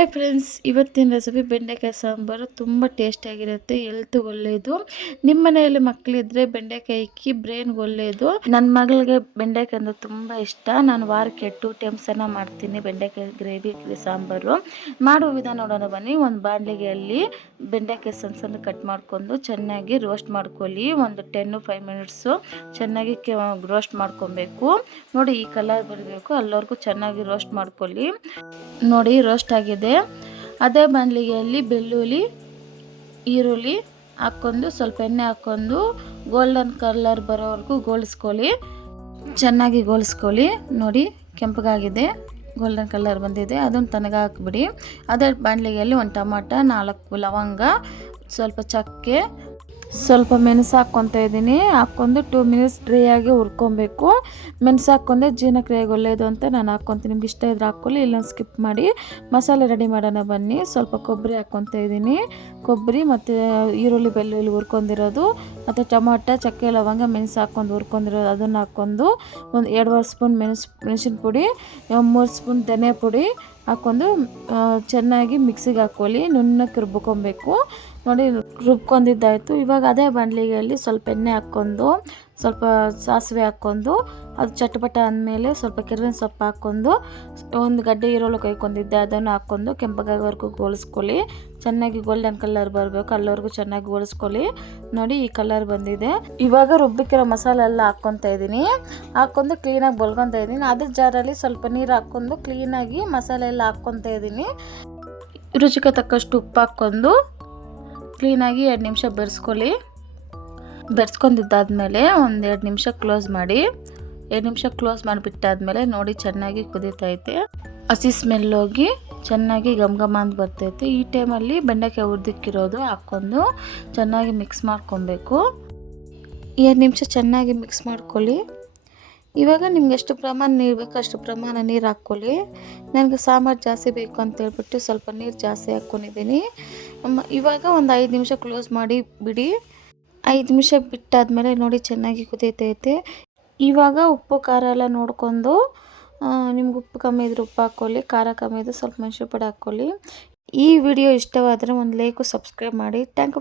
Hi friends, ಇವತ್ತಿನ recipe ಬೆಂಡೆಕಾಯಿ ಸಾಂಬಾರು ತುಂಬ ಟೇಸ್ಟಿಯಾಗಿರುತ್ತೆ. ಹೆಲ್ತ್ಗೆ ಒಳ್ಳೆಯದು. ನಿಮ್ಮ ಮನೆಯಲ್ಲಿ ಮಕ್ಕಳಿದ್ರೆ ಬೆಂಡೆಕಾಯಿ ಇಕ್ಕಿ ಬ್ರೈನ್ಗೆ ಒಳ್ಳೆಯದು. ನನ್ನ ಮಗಳಿಗೆ ಬೆಂಡೆಕಾಯಿ ಅಂದರೆ ತುಂಬ ಇಷ್ಟ. ನಾನು ವಾರಕ್ಕೆ 2 ಟೈಮ್ಸ್ ಮಾಡ್ತೀನಿ ಬೆಂಡೆಕಾಯಿ ಗ್ರೇವಿ ಸಾಂಬಾರು. ಮಾಡುವ ವಿಧಾನ ನೋಡೋಣ ಬನ್ನಿ. ಒಂದು ಬಾಣಲಿಗೆಯಲ್ಲಿ ಬೆಂಡೆಕಾಯಿ ಸಣ್ಣ ಸಣ್ಣ ಕಟ್ ಮಾಡ್ಕೊಂಡು ಚೆನ್ನಾಗಿ ರೋಸ್ಟ್ ಮಾಡ್ಕೊಳ್ಳಿ. ಒಂದು 10-5 ಮಿನಿಟ್ಸು ಚೆನ್ನಾಗಿ ರೋಸ್ಟ್ ಮಾಡ್ಕೊಬೇಕು. ನೋಡಿ, ಈ ಕಲರ್ ಬರಬೇಕು ಅಲ್ಲಿವರೆಗೂ ಚೆನ್ನಾಗಿ ರೋಸ್ಟ್ ಮಾಡ್ಕೊಳ್ಳಿ. ನೋಡಿ, ರೋಸ್ಟ್ ಆಗಿದೆ. ಅದೇ ಬಾಣಲಿಗೆಯಲ್ಲಿ ಬೆಳ್ಳುಳ್ಳಿ, ಈರುಳ್ಳಿ ಹಾಕ್ಕೊಂಡು ಸ್ವಲ್ಪ ಎಣ್ಣೆ ಹಾಕ್ಕೊಂಡು ಗೋಲ್ಡನ್ ಕಲರ್ ಬರೋವರೆಗೂ ಚೆನ್ನಾಗಿ ಗೋಲಿಸ್ಕೊಳ್ಳಿ. ನೋಡಿ, ಕೆಂಪಗಾಗಿದೆ, ಗೋಲ್ಡನ್ ಕಲರ್ ಬಂದಿದೆ. ಅದನ್ನು ತನಗ ಹಾಕ್ಬಿಡಿ. ಅದೇ ಬಾಣಲಿಗೆಯಲ್ಲಿ ಒಂದು ಟೊಮಾಟೊ, 4 ಲವಂಗ, ಸ್ವಲ್ಪ ಚಕ್ಕೆ, ಸ್ವಲ್ಪ ಮೆಣಸು ಹಾಕ್ಕೊತಾ ಇದ್ದೀನಿ. ಹಾಕ್ಕೊಂಡು 2 ಮಿನಿಟ್ಸ್ ಡ್ರೈ ಆಗಿ ಹುರ್ಕೊಬೇಕು. ಮೆಣಸು ಹಾಕ್ಕೊಂಡೆ ಜೀರ್ಣಕ್ರಿಯೆಗೆ ಒಳ್ಳೆಯದು ಅಂತ ನಾನು ಹಾಕ್ಕೊತೀನಿ. ನಿಮ್ಗೆ ಇಷ್ಟ ಇದ್ರೆ ಹಾಕ್ಕೊಳ್ಳಿ, ಇಲ್ಲ ಸ್ಕಿಪ್ ಮಾಡಿ. ಮಸಾಲೆ ರೆಡಿ ಮಾಡೋಣ ಬನ್ನಿ. ಸ್ವಲ್ಪ ಕೊಬ್ಬರಿ ಹಾಕ್ಕೊತಾ ಇದ್ದೀನಿ. ಕೊಬ್ಬರಿ ಮತ್ತು ಈರುಳ್ಳಿ, ಬೆಳ್ಳುಳ್ಳಿ ಹುರ್ಕೊಂಡಿರೋದು, ಮತ್ತು ಟೊಮಾಟೊ, ಚಕ್ಕೆ, ಲವಂಗ, ಮೆಣಸು ಹಾಕ್ಕೊಂಡು ಹುರ್ಕೊಂಡಿರೋದು ಅದನ್ನು ಹಾಕ್ಕೊಂಡು ಒಂದು 2 ಸ್ಪೂನ್ ಮೆಣಸಿನ ಪುಡಿ, 3 ಸ್ಪೂನ್ ಧನಿಯಾ ಪುಡಿ ಹಾಕ್ಕೊಂಡು ಚೆನ್ನಾಗಿ ಮಿಕ್ಸಿಗೆ ಹಾಕ್ಕೊಳ್ಳಿ. ನುಣ್ಣಕ್ಕೆ ರುಬ್ಕೊಬೇಕು. ನೋಡಿ, ರುಬ್ಕೊಂಡಿದ್ದಾಯಿತು. ಇವಾಗ ಅದೇ ಬಾಣಲಿಗೆಯಲ್ಲಿ ಸ್ವಲ್ಪ ಎಣ್ಣೆ ಹಾಕ್ಕೊಂಡು ಸ್ವಲ್ಪ ಸಾಸಿವೆ ಹಾಕ್ಕೊಂಡು ಅದು ಚಟಪಟ ಅಂದಮೇಲೆ ಸ್ವಲ್ಪ ಕೆರವಿನ ಸೊಪ್ಪು ಹಾಕ್ಕೊಂಡು ಒಂದು ಗಡ್ಡೆ ಈರುಳ್ಳಿ ಕೊಯ್ಕೊಂಡಿದ್ದೆ ಅದನ್ನು ಹಾಕ್ಕೊಂಡು ಕೆಂಪಗಾಗೋವರೆಗೂ ಗೋಲಿಸ್ಕೊಳ್ಳಿ. ಚೆನ್ನಾಗಿ ಗೋಲ್ಡನ್ ಕಲರ್ ಬರಬೇಕು, ಅಲ್ಲಿವರೆಗೂ ಚೆನ್ನಾಗಿ ಗೋಲಿಸ್ಕೊಳ್ಳಿ. ನೋಡಿ, ಈ ಕಲರ್ ಬಂದಿದೆ. ಇವಾಗ ರುಬ್ಬಿಕ್ಕಿರೋ ಮಸಾಲೆ ಎಲ್ಲ ಹಾಕ್ಕೊತಾ ಇದ್ದೀನಿ. ಹಾಕ್ಕೊಂಡು ಕ್ಲೀನಾಗಿ ಬಳ್ಕೊತಾ ಇದ್ದೀನಿ. ಅದೇ ಜಾರಲ್ಲಿ ಸ್ವಲ್ಪ ನೀರು ಹಾಕ್ಕೊಂಡು ಕ್ಲೀನಾಗಿ ಮಸಾಲೆ ಎಲ್ಲ ಹಾಕ್ಕೊತಾ ಇದ್ದೀನಿ. ರುಚಿಗೆ ತಕ್ಕಷ್ಟು ಉಪ್ಪು ಹಾಕ್ಕೊಂಡು ಕ್ಲೀನಾಗಿ 2 ನಿಮಿಷ ಬೆರೆಸ್ಕೊಂಡಿದ್ದಾದಮೇಲೆ ಒಂದು 2 ನಿಮಿಷ ಕ್ಲೋಸ್ ಮಾಡಿ. 2 ನಿಮಿಷ ಕ್ಲೋಸ್ ಮಾಡಿಬಿಟ್ಟಾದ್ಮೇಲೆ ನೋಡಿ, ಚೆನ್ನಾಗಿ ಕುದೀತೈತೆ. ಹಸಿ ಸ್ಮೆಲ್ ಹೋಗಿ ಚೆನ್ನಾಗಿ ಘಮ ಅಂತ ಬರ್ತೈತೆ. ಈ ಟೈಮಲ್ಲಿ ಬೆಂಡೆಕಾಯಿ ಹುರಿದಿಕ್ಕಿರೋದು ಹಾಕ್ಕೊಂಡು ಚೆನ್ನಾಗಿ ಮಿಕ್ಸ್ ಮಾಡ್ಕೊಬೇಕು. 2 ನಿಮಿಷ ಚೆನ್ನಾಗಿ ಮಿಕ್ಸ್ ಮಾಡ್ಕೊಳ್ಳಿ. ಇವಾಗ ನಿಮ್ಗೆ ಎಷ್ಟು ಪ್ರಮಾಣ ನೀರು ಬೇಕು ಅಷ್ಟು ಪ್ರಮಾಣ ನೀರು ಹಾಕ್ಕೊಳ್ಳಿ. ನನಗೆ ಸಾಂಬಾರು ಜಾಸ್ತಿ ಬೇಕು ಅಂತೇಳ್ಬಿಟ್ಟು ಸ್ವಲ್ಪ ನೀರು ಜಾಸ್ತಿ ಹಾಕ್ಕೊಂಡಿದ್ದೀನಿ. ಇವಾಗ ಒಂದು 5 ನಿಮಿಷ ಕ್ಲೋಸ್ ಮಾಡಿ ಬಿಡಿ. 5 ನಿಮಿಷ ಬಿಟ್ಟಾದಮೇಲೆ ನೋಡಿ, ಚೆನ್ನಾಗಿ ಕುದೀತೈತೆ. ಇವಾಗ ಉಪ್ಪು ಖಾರ ಎಲ್ಲ ನೋಡಿಕೊಂಡು ನಿಮ್ಗೆ ಉಪ್ಪು ಕಮ್ಮಿ ಇದ್ರೆ ಉಪ್ಪು ಹಾಕ್ಕೊಳ್ಳಿ, ಖಾರ ಕಮ್ಮಿ ಇದ್ರೆ ಸ್ವಲ್ಪ ಮೆಣಸಿನ ಪುಡಿ ಹಾಕ್ಕೊಳ್ಳಿ. ಈ ವಿಡಿಯೋ ಇಷ್ಟವಾದರೆ ಒಂದು ಲೈಕು, ಸಬ್ಸ್ಕ್ರೈಬ್ ಮಾಡಿ. Thank you.